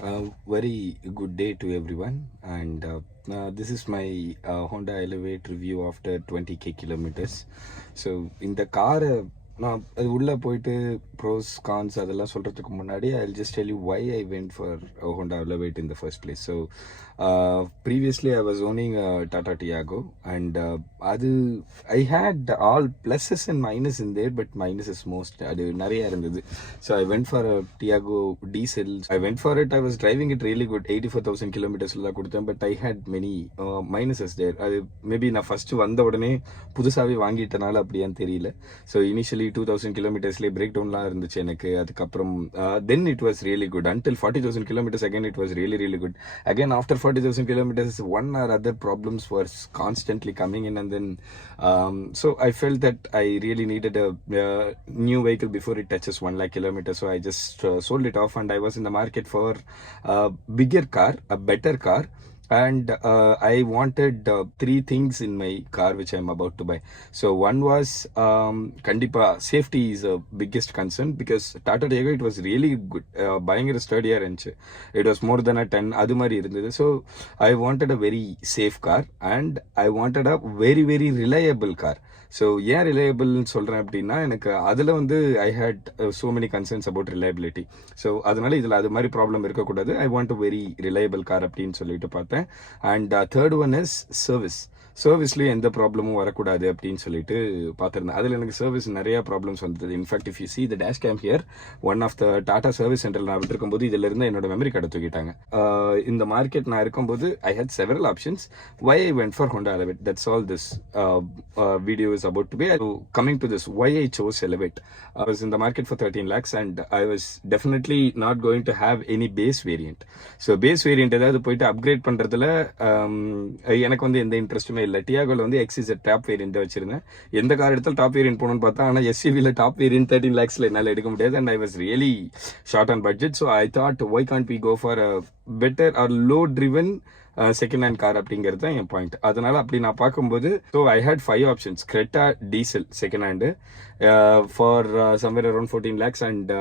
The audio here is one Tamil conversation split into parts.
Very good day to everyone, and this is my Honda Elevate review after 20k kilometers. So in the car, நான் அது உள்ளே போயிட்டு ப்ரோஸ் கான்ஸ் அதெல்லாம் சொல்கிறதுக்கு முன்னாடி I'll just tell you why I went for Honda Elevate in the first place. So previously I was owning a Tata Tiago, and அது I had all pluses and minus in there, but minus is most அது நிறைய இருந்தது. So I went for a Tiago diesel. I went for it. I was driving it really good, 84,000 kilometers எல்லாம் கொடுத்தேன், but I had many minuses there. அது மேபி நான் ஃபஸ்ட்டு வந்த உடனே புதுசாகவே வாங்கிட்டனால அப்படியான்னு தெரியல. ஸோ இனிஷியலி 2000 கிலோமீட்டர்ஸ்லேயே பிரேக் டவுன்லாம் இருந்துச்சு எனக்கு. அதுக்கப்புறம் then it was really good until 40,000 kilometers. Again it was really good. Again after 40,000 kilometers, one or other problems were constantly coming in, and then so I felt that I really needed a new vehicle before it touches 1 lakh kilometers. So I just sold it off, and I was in the market for a bigger car, a better car. And I wanted 3 things in my car which I'm about to buy. So one was kandipa safety is a biggest concern, because Tata Tiago, it was really good, buying a sturdier inch. It was more than a 10 adu mari irundhudu. So I wanted a very safe car, and I wanted a very reliable car. So ஏன் ரிலையபிள்னு சொல்கிறேன் அப்படின்னா, எனக்கு அதில் வந்து I had so many concerns about reliability. So அதனால இதில் அது மாதிரி ப்ராப்ளம் இருக்கக்கூடாது. I want a very reliable car அப்படின்னு சொல்லிட்டு பார்த்தேன். And third one is service. சர்வீஸ்லேயும் எந்த ப்ராப்ளமும் வரக்கூடாது அப்படின்னு சொல்லிட்டு பார்த்துருந்தேன். அதில் எனக்கு சர்வீஸ் நிறைய ப்ராப்ளம்ஸ் வந்தது. In fact if you see the dash cam here, one of the Tata service centre நான் விட்டுருக்கும் போது இதில் இருந்து என்னோட மெமரி கார்டை தூக்கிட்டாங்க. இந்த மார்க்கெட் நான் இருக்கும்போது I had several options. Why I went for Honda Elevate. That's all this video is about to be. So coming to this, why I chose Elevate. I was in the market for 13 lakhs, and I was definitely not going to have any base variant. So base variant ஏதாவது போயிட்டு அப்கிரேட் பண்ணுறதுல எனக்கு வந்து எந்த இன்ட்ரெஸ்ட்டுமே இல்லை. டியாகோவில் வந்து XZ டாப் வேரியன்ட் வச்சிருந்தேன். எந்த கார் எடுத்தாலும் டாப் வேரியன்ட் போகணும்னு பார்த்தா, ஆனால் SUVயில் டாப் வேரியன்ட் 13 lakhsல என்னால் எடுக்க முடியாது. And I was really short on budget. So I thought why can't we go for a better or low driven second hand car அப்படிங்கிறது தான் என் பாயிண்ட். அதனால அப்படி நான் பார்க்கும்போது, so I had 5 options. Creta diesel second hand for somewhere around 14 lakhs, and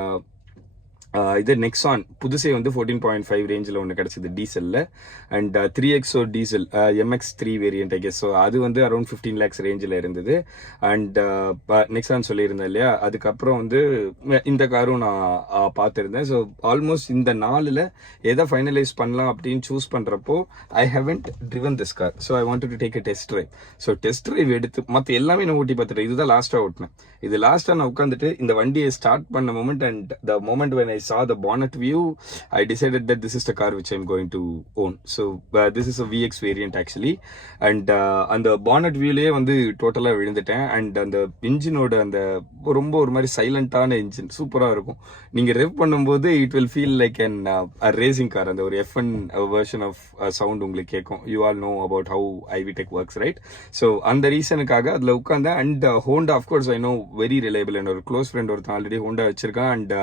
இது நெக்ஸான் புதுசே வந்து 14.5 ரேஞ்சில் ஒன்று கிடச்சிது டீசலில். And 3XO diesel MX3 variant I guess. So அது வந்து அரௌண்ட் 15 lakhs ரேஞ்சில் இருந்தது. அண்ட் நெக்ஸான் சொல்லியிருந்தேன் இல்லையா, அதுக்கப்புறம் வந்து இந்த காரும் நான் பார்த்துருந்தேன். ஸோ ஆல்மோஸ்ட் இந்த 4ல் எதை ஃபைனலைஸ் பண்ணலாம் அப்படின்னு சூஸ் பண்ணுறப்போ ஐ haven't driven this car. So I wanted to take a test drive. So test drive எடுத்து மற்ற எல்லாமே நான் ஓட்டி பார்த்துட்டேன். இதுதான் லாஸ்ட்டாக ஓட்டினேன். இது லாஸ்ட்டாக நான் உட்காந்துட்டு இந்த வண்டியை ஸ்டார்ட் பண்ண moment, and the moment when I saw the bonnet view, I decided that this is the car which I'm going to own. So this is a VX variant actually, and அந்த bonnet viewலயே வந்து டோட்டலா விழுந்துட்டேன். அண்ட் அந்த இன்ஜினோட அந்த ரொம்ப ஒரு மாதிரி சைலண்டான இன்ஜின் சூப்பரா இருக்கும். நீங்க ரெவ் பண்ணும்போது it will feel like an racing car. அந்த ஒரு F1 வெர்ஷன் ஆஃப் சவுண்ட் உங்களுக்கு கேட்கும். You all know about how iVTEC works, right? So அந்த ரீசனுக்காக அதில் உட்காந்தேன். And Honda of course I know very reliable. என்னோட க்ளோஸ் ஃப்ரெண்ட் ஒருத்தன் ஆல்ரெடி ஹோண்டா வச்சிருக்கான், and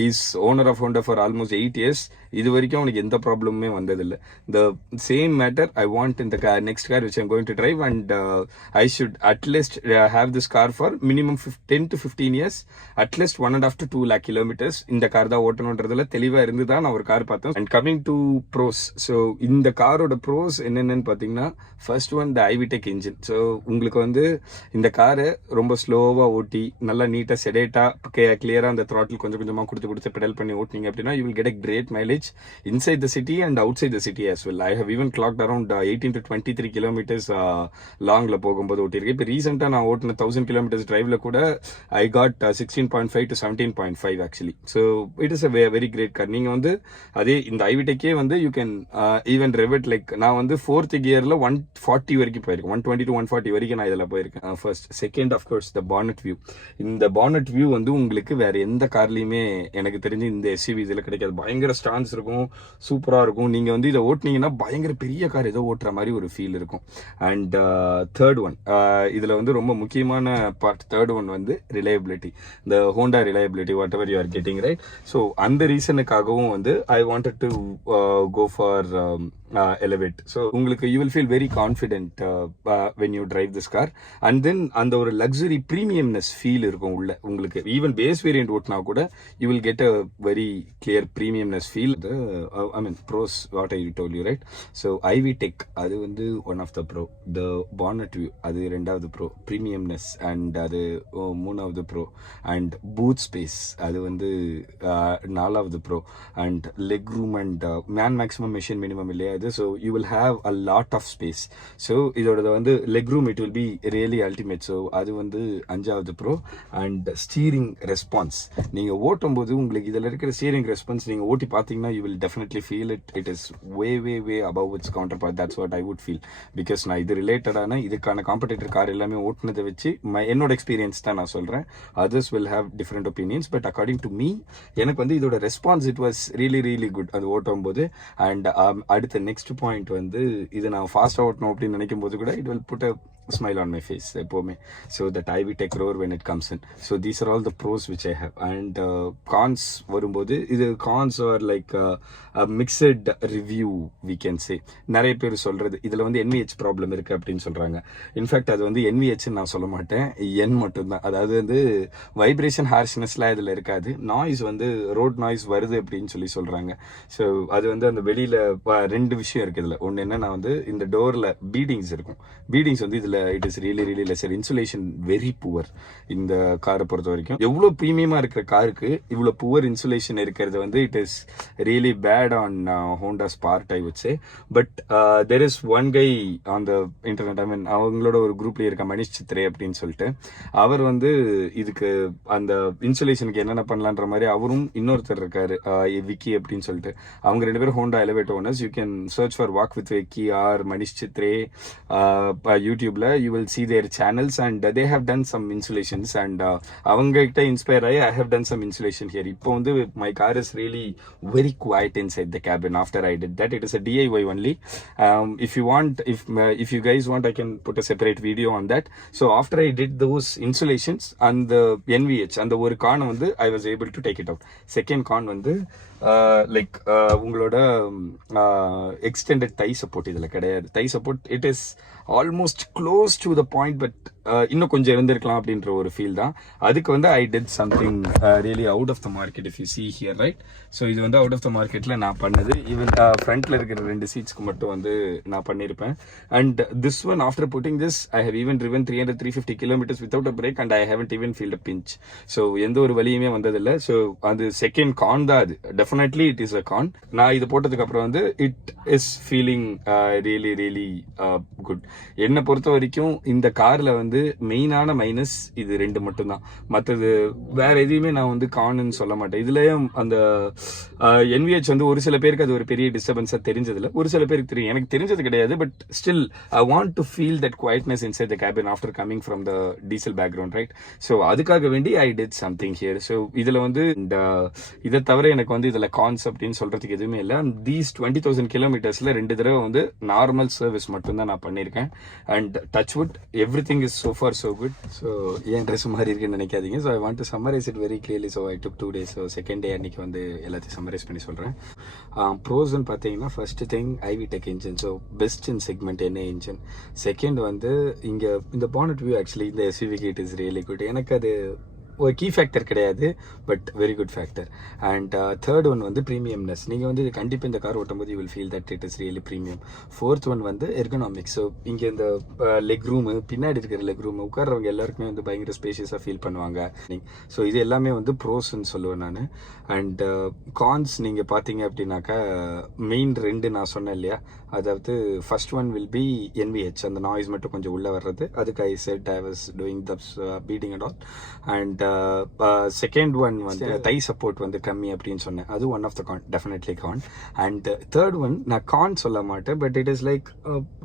he's owner of Honda for almost 8 years. இது வரைக்கும் அவனுக்கு எந்த ப்ராப்ளமுமே வந்ததில்லை. The same matter I want இந்த car, next car which I'm going to drive, and I should at least have this car for minimum 10 to 15 years, at least 1.5 to 2 lakh kilometers. இந்த கார் தான் ஓட்டணுன்றதுல தெளிவாக இருந்து தான் நான் ஒரு கார் பார்த்தேன். And coming to pros, so இந்த காரோட ப்ரோஸ் என்னென்னு பார்த்தீங்கன்னா, first one the iVTEC engine. So உங்களுக்கு வந்து இந்த காரை ரொம்ப ஸ்லோவாக ஓட்டி நல்லா நீட்டாக செடேட்டாக கிளியராக அந்த த்ராட்டில் கொஞ்சம் கொஞ்சமாக கொடுத்து பெடல் பண்ணி ஓட்டினீங்க அப்படின்னா you will get a great mileage inside the city and outside the city as well. I have even clocked around 18 to 23 kilometers longல போகும்போது ஓட்டியிருக்கேன். இப்போ ரீசெண்டாக நான் ஓட்டின 1000 kilometers டிரைவ்ல கூட I got 16.5 to 17.5 actually. So it is a very great car. நீங்கள் வந்து அதே இந்த ஐவிடெக்கே வந்து you can even rev it like, நான் வந்து 4th gearல 140 வரைக்கும் போயிருக்கேன். 120 to 140 வரைக்கும் நான் இதில் போயிருக்கேன். ஃபர்ஸ்ட் செகண்ட் ஆஃப்கோர்ஸ் த பானட் வியூ. இந்த பானட் வியூ வந்து உங்களுக்கு வேற எந்த கார்லையுமே எனக்கு தெரிஞ்சு இந்த SUV இதில் கிடைக்காது. பயங்கர ஸ்டான்ஸ் இருக்கும், சூப்பராக இருக்கும். நீங்கள் வந்து இதை ஓட்டினீங்கன்னா பயங்கர பெரிய கார் ஏதோ ஓட்டுற மாதிரி ஒரு ஃபீல் இருக்கும். அண்ட் தேர்ட் ஒன், இதில் வந்து ரொம்ப முக்கியமான பார்ட் தேர்ட் ஒன் வந்து ரிலையபிலிட்டி. இந்த Honda reliability whatever you are getting, right? So அந்த ரீசனுக்காகவும் வந்து I wanted to go for Elevate. So உங்களுக்கு you will feel very confident when you drive this car. And then அந்த ஒரு luxury premiumness feel இருக்கும் உள்ள உங்களுக்கு. Even base variant ஓட்டினா கூட you will get a very clear premiumness feel. I mean pros what I told you, right? So Ivy Tech அது வந்து one of the pro. The bonnet view அது ரெண்டாவது pro. Premiumness and அது மூணாவது pro. And boot space அது வந்து நாலாவது pro. And leg room and man maximum machine minimum இல்லையா இது. So you will have a lot of space. So இதோட வந்து leg room it will be really ultimate. So அது வந்து அஞ்சாவது pro. And steering response நீங்க ஓட்டும் போது உங்களுக்கு இதுல இருக்கிற steering response நீங்க ஓட்டி பாத்தீங்கன்னா you will definitely feel it. It is way above its counterpart. That's what I would feel. Because நான் இது ரிலேட்டடான இதுக்கான காம்படிட்டர் கார் எல்லாமே ஓட்டுனதை வச்சு என்னோட எக்ஸ்பீரியன்ஸ் தான் நான் சொல்றேன். Others will have different opinions, but according to me எனக்கு வந்து இதோட response it was really good அது ஓட்டும் போது. அண்ட் அடுத்த நெக்ஸ்ட் பாயிண்ட் வந்து இது நான் ஃபாஸ்ட்டாக ஓட்டணும் அப்படின்னு நினைக்கும் போது கூட it will put a smile on my face எப்போவுமே. So that Ivy Tech roar when it comes in. So these are all the pros which I have. And cons வரும்போது இது cons are like a mixed review we can say. நிறைய பேர் சொல்றது இதுல வந்து NVH ப்ராப்ளம் இருக்கு அப்படின்னு சொல்றாங்க. இன்ஃபேக்ட் அது வந்து NVH நான் சொல்ல மாட்டேன், என் மட்டும்தான். அதாவது வந்து வைப்ரேஷன் ஹார்ஷ்னஸ்லாம் இதுல இருக்காது. நாய்ஸ் வந்து ரோட் நாய்ஸ் வருது அப்படின்னு சொல்றாங்க. ஸோ அது வந்து அந்த வெளியில ரெண்டு விஷயம் இருக்கு இதுல. ஒன்று என்னன்னா வந்து இந்த டோர்ல பீடிங்ஸ் இருக்கும். பீடிங்ஸ் வந்து இதுல it is really lesser. Insulation very poor இந்த காரை பொறுத்த வரைக்கும். எவ்வளோ ப்ரீமியமா இருக்கிற காருக்கு இவ்வளோ புவர் இன்சுலேஷன் இருக்கிறது வந்து it is really bad on Honda spot I would say. But there is one guy on the internet, I mean அவங்களோட ஒரு குரூப்ல இருக்க மனிஷ் சித்ரே அப்படின்னு சொல்லிட்டு அவர் வந்து இதுக்கு அந்த இன்சுலேஷனுக்கு என்னென்ன பண்ணலான்ற மாதிரி அவரும் இன்னொருத்தர் இருக்காரு விக்கி அப்படின்னு சொல்லிட்டு. அவங்க ரெண்டு பேரும் Honda Elevate owners. You can search for walk with Vicky or Manish Chitre யூடியூப்ல. You will see their channels and they have done some insulations and அவங்க கிட்ட இன்ஸ்பயர் ஆகி I have done some insulation here. இப்போ வந்து my car is really very quiet inside the cabin after I did that. It is a DIY only. If you want, if you guys want, I can put a separate video on that. So after I did those insulations and the NVH and the ஒரு con வந்து I was able to take it out. Second con வந்து லைக் உங்களோட எக்ஸ்டெண்டட் டை சப்போர்ட் இதில் கிடையாது. Thigh support it is almost close to the point, but இன்னும் கொஞ்சம் இருந்திருக்கலாம் அப்படின்ற ஒரு ஃபீல் தான். அதுக்கு வந்து I did something really out of the market. If you see here right. So இது வந்து அவுட் ஆஃப் த மார்க்கெட்டில் நான் பண்ணது. ஈவன் ஃப்ரண்ட்ல இருக்கிற ரெண்டு சீட்ஸ்க்கு மட்டும் வந்து நான் பண்ணியிருப்பேன். And this one after putting this I have even driven 300-350 kilometers without a break and I haven't even feeled a pinch. So எந்த ஒரு வழியுமே வந்ததில்லை. ஸோ அது செகண்ட் கான் தான். அது definitely it is a con. நான் இது போட்டதுக்கு அப்புறம் வந்து it is feeling really good. என்னை பொறுத்த வரைக்கும் இந்த கார்ல வந்து மெயினான மைனஸ் இது ரெண்டு மட்டும்தான். மற்றது வேற எதையுமே நான் வந்து கான்னு சொல்ல மாட்டேன். இதுலயும் அந்த NVH வந்து ஒரு சில பேருக்கு அது ஒரு பெரிய டிஸ்டர்பன்ஸா தெரிஞ்சதில்ல, ஒரு சில பேருக்கு தெரியும். எனக்கு தெரிஞ்சது கிடையாது. But still I want to feel that quietness inside the cabin after coming from the diesel background right. So அதுக்காக வேண்டி ஐ டிட் சம்திங் ஹியர். ஸோ இதுல வந்து இந்த இதை தவிர எனக்கு வந்து இதுல கான்ஸ் அப்படின்னு சொல்றதுக்கு எதுவுமே இல்லை. தீஸ் 20,000 kilometersல 2 தடவை வந்து நார்மல் சர்வீஸ் மட்டும்தான் நான் பண்ணியிருக்கேன். And touch wood everything is so far so good. So ஏன் ட்ரெஸ் மாதிரி இருக்குன்னு நினைக்காதீங்க. So I want to summarise it very clearly. So I took 2 days. So second day அன்னைக்கு வந்து எல்லாத்தையும் சம்மரைஸ் பண்ணி சொல்கிறேன். ப்ரோஸ்ன்னு பார்த்தீங்கன்னா first thing i-VTEC engine. So best in segment என்ன இன்ஜின். செகண்ட் வந்து இங்கே இந்த பானட் வியூ ஆக்சுவலி இந்த எஸ்யூவிக்கு இட் இஸ் ரியலி குட். எனக்கு அது ஒரு கீ ஃபேக்டர் கிடையாது, but very good factor. And third one வந்து ப்ரீமியம்னஸ். நீங்கள் வந்து இது கண்டிப்பாக இந்த கார் ஓட்டும் போது you will feel that it is really premium. Fourth one வந்து எர்கனாமிக்ஸ். ஸோ இங்கே இந்த லெக் ரூமு, பின்னாடி இருக்கிற லெக் ரூமு உட்கார்றவங்க எல்லாருக்குமே வந்து பயங்கர ஸ்பேஷியஸாக ஃபீல் பண்ணுவாங்க. ஸோ இது எல்லாமே வந்து ப்ரோஸ்ன்னு சொல்லுவேன் நான். அண்ட் கான்ஸ் நீங்கள் பார்த்தீங்க அப்படின்னாக்கா மெயின் ரெண்டு நான் சொன்னேன் இல்லையா. அதாவது first one will be NVH, அந்த நாய்ஸ் மட்டும் கொஞ்சம் உள்ளே வர்றது. அதுக்கு I said I was doing the beating and all. And second one வந்து தை சப்போர்ட் வந்து கம்மி அப்படின்னு சொன்னேன். அது one of the con, definitely con. And third one நான் கான் சொல்ல மாட்டேன், but it is like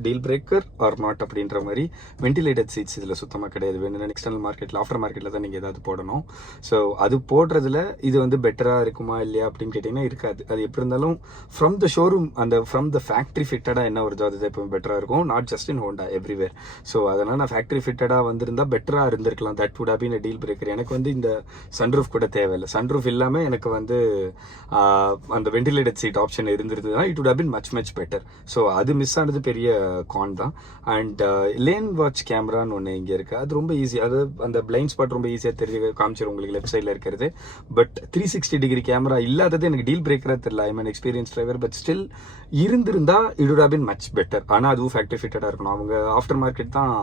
deal breaker or not அப்படின்ற மாதிரி. வென்டிலேட்டட் சீட்ஸ் இதில் சுத்தமாக கிடையாது. வேணும்னா எக்ஸ்டர்னல் மார்க்கெட்டில் ஆஃப்டர் மார்க்கெட்டில் தான் நீங்கள் ஏதாவது போடணும். ஸோ அது போடுறதுல இது வந்து பெட்டராக இருக்குமா இல்லையா அப்படின்னு கேட்டிங்கன்னா இருக்காது. அது எப்படி இருந்தாலும் ஃப்ரம் த ஷோரூம் அந்த ஃப்ரம் த ஃபேக்ட்ரி ஃபிட்டடாக என்ன வருதோ அதுதான் எப்பவும் பெட்டராக இருக்கும். Not just in Honda, everywhere. So அதனால் நான் ஃபேக்ட்ரி ஃபிட்டடாக வந்திருந்தா பெட்டராக இருந்திருக்கலாம். That would have been a deal breaker. எனக்கு எனக்கு வந்து இந்த சன்ரூஃப் கூட தேவையில்லை. சன்ரூஃப் இல்லாமல் எனக்கு வந்து அந்த வெண்டிலேட்டட் சீட் ஆப்ஷன் இருந்திருந்ததுன்னா it would have been much better. So அது மிஸ் ஆனது பெரிய கான் தான். அண்ட் லேன் வாட்ச் கேமரான்னு ஒன்று இங்கே இருக்குது. அது ரொம்ப ஈஸி. அது அந்த பிளைண்ட் ஸ்பாட் ரொம்ப ஈஸியாக காமிச்சிடும் உங்களுக்கு லெஃப்ட் சைடில் இருக்கிறது. பட் 360 கேமரா இல்லாதது எனக்கு டீல் பிரேக்கராக தெரியல. I mean experience driver, but still இருந்திருந்தா it would have been much better. ஆனால் அதுவும் ஃபேக்டரி ஃபிட்டடாக இருக்கணும். அவங்க ஆஃப்டர் மார்க்கெட் தான்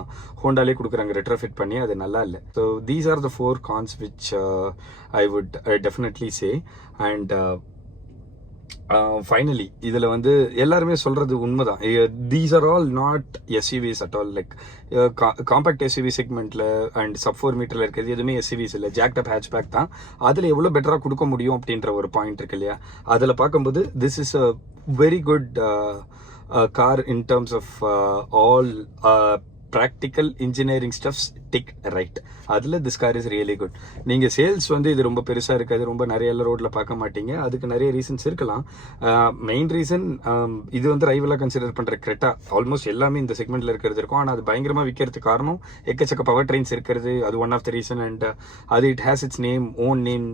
ஹோண்டாலே கொடுக்குறாங்க ரெட்ரோ ஃபிட் பண்ணி, அது நல்லா இல்லை. So these are the 4 cons which I would definitely say. And finally இதில் வந்து எல்லாருமே சொல்கிறது உண்மைதான். These are all not SUVs at all. Like compact SUV செக்மெண்ட்டில் அண்ட் சப் 4 மீட்டரில் இருக்கிறது எதுவுமே எஸ்யூவிஸ் இல்லை, ஜாக்டப் ஹேட்ச்பேக் தான். அதில் எவ்வளோ பெட்டராக கொடுக்க முடியும் அப்படின்ற ஒரு பாயிண்ட் இருக்கு இல்லையா? அதில் பார்க்கும்போது this is a very good car in terms of all practical engineering stuffs tick right. அதில் this car is really good. நீங்கள் சேல்ஸ் வந்து இது ரொம்ப பெருசாக இருக்காது, ரொம்ப நிறைய ரோட்டில் பார்க்க மாட்டீங்க. அதுக்கு நிறைய ரீசன்ஸ் இருக்கலாம். மெயின் ரீசன் இது வந்து ரைவலாக கன்சிடர் பண்ணுற கிரெட்டா ஆல்மோஸ்ட் எல்லாமே இந்த செக்மெண்ட்டில் இருக்கிறது இருக்கும். ஆனால் அது பயங்கரமாக விற்கிறதுக்கு காரணம் எக்கச்சக்க பவர் ட்ரெயின்ஸ் இருக்கிறது. அது one of the reason. And அது it has its name, own name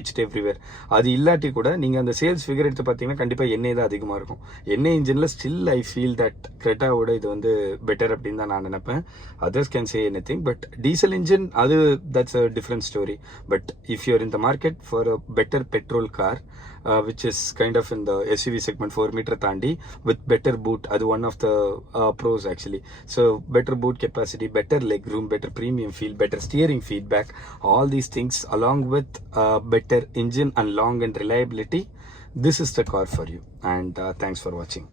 etched everywhere. அது இல்லாட்டி கூட நீங்கள் அந்த சேல்ஸ் ஃபிகர் எடுத்து பார்த்தீங்கன்னா கண்டிப்பாக எண்ணெய் தான் அதிகமாக இருக்கும். எண்ணெய் இன்ஜினில் ஸ்டில் ஐ ஃபீல் தட் கிரெட்டாவோட இது வந்து பெட்டர் அப்படின்னு தான் நான் நினைப்பேன். Others can say anything. But diesel engine அது that's a different story. But if you're in the market for a better petrol car which is kind of in the SUV segment 4 meter thandi with better boot, adu one of the pros actually. So better boot capacity, better leg room, better premium feel, better steering feedback, all these things along with better engine and long and reliability, this is the car for you. And thanks for watching.